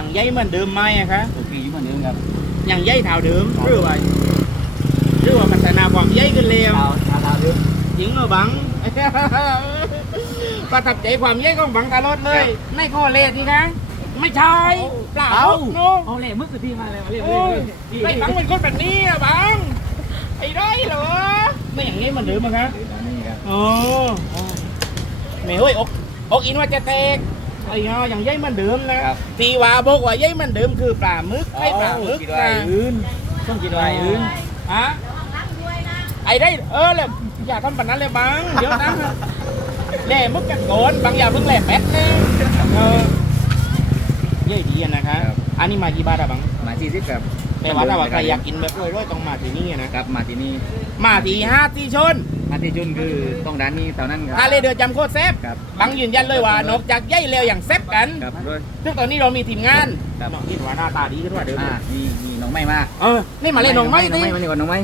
อย่างใหญ่เหมือนเดิมไหมอะคะโอเคอยู่เหมือนเดิมครับอย่างใหญ่เท่าเดิมหรือว่าหรือว่าพัฒนาความใหญ่ขึ้นเร็วดาวดาวดาวเดิมจริงเหรอบัง ประทับใจความใหญ่ของบังตลอดเลยในข้อเลสนี่คะไม่ใช่เปล่าโน้เอาเล่มึกกับพี่มาเลยมาเล่โอ้ยไอ้บังเป็นคนแบบนี้อะบังไอ้ได้เหรอไม่อย่างนี้เหมือนเดิมอะคะนี่ครับ โอ้แม่เฮ้ยอกอกอินว่าจะแตก ไอ้เงาอย่างใหญ่เหมือนเดิมนะครับ ตีว่าบอกว่าใหญ่เหมือนเดิมคือปลาหมึกไอ้ปลาหมึกกินไว้นะอื่นต้องกินไว้อื่นฮะไอ้ได้เออเลยอย่าทำแบบนั้นเลยบังเดี๋ยวนะแล่มึกกันโกนบางอย่าเพิ่งแล่แป๊ดเลยเออเย้ดีอะนะคะอันนี้มากี่บาทอะบัง มาที่สิบครับ แต่ว่าถ้าว่าใครอยากกินแบบร่อยๆต้องมาที่นี่อะนะ ครับมาที่นี่มาที่ห้าที่ชน มาที่จุนคือต้องร้านนี้เท่านั้นครัทะเลเดือดจำโคตรแซ่บครับ บังยืนยันเลยว่านอกจากใหญ่แล้วอย่างแซ่บกัน ครับด้วยซึ่งตอนนี้เรามีทีมงานครับ น้องคิดว่าหน้าตาดีขึ้นกว่าเดิมอ่ามีมีน้องไม่มาเออ นี่มาเล่นน้องไม้น้องนี่ไม่มานี่ก่อนน้องไม่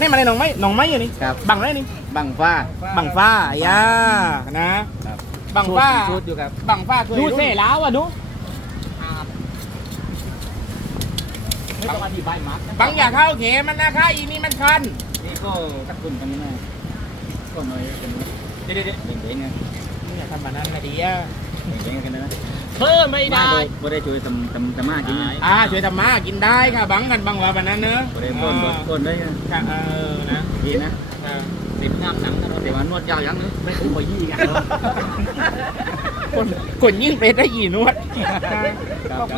นี่มาเล่นน้องไม้น้องไม้อยู่นี่ครับ บังไรนี่ บังฟ้า บังฟ้าย่านะ ครับ บังฟ้า ชุดอยู่ครับ บังฟ้าเคยดูรู้เสแล้วอะดู ไม่ต้องอธิบายมากบังอยากเข้าเขมันนะคะอีนี่มันคันนี่ก็ตักตุนกันนี่นะก็หน่อยกันเด็ดเด็ดเด็ดเงนี่อย่าทำแบบนั้นนะดีอะเด็ดกันนะเพิ่มไม่ได้บ่ได้ช่วยทำทำทำมากินอ่าช่วยทำมากินได้ค่ะบังกันบังว่าแบบนั้นเนอะบ่ได้ก้นก้นได้ค่ะเออนะดีนะเออติดน้ำหนังนะแต่ว่านวดยาวยังนึงไม่คุ้มกว่ายี่กันคนคนยิ่งเป็นได้ยีนวดครับ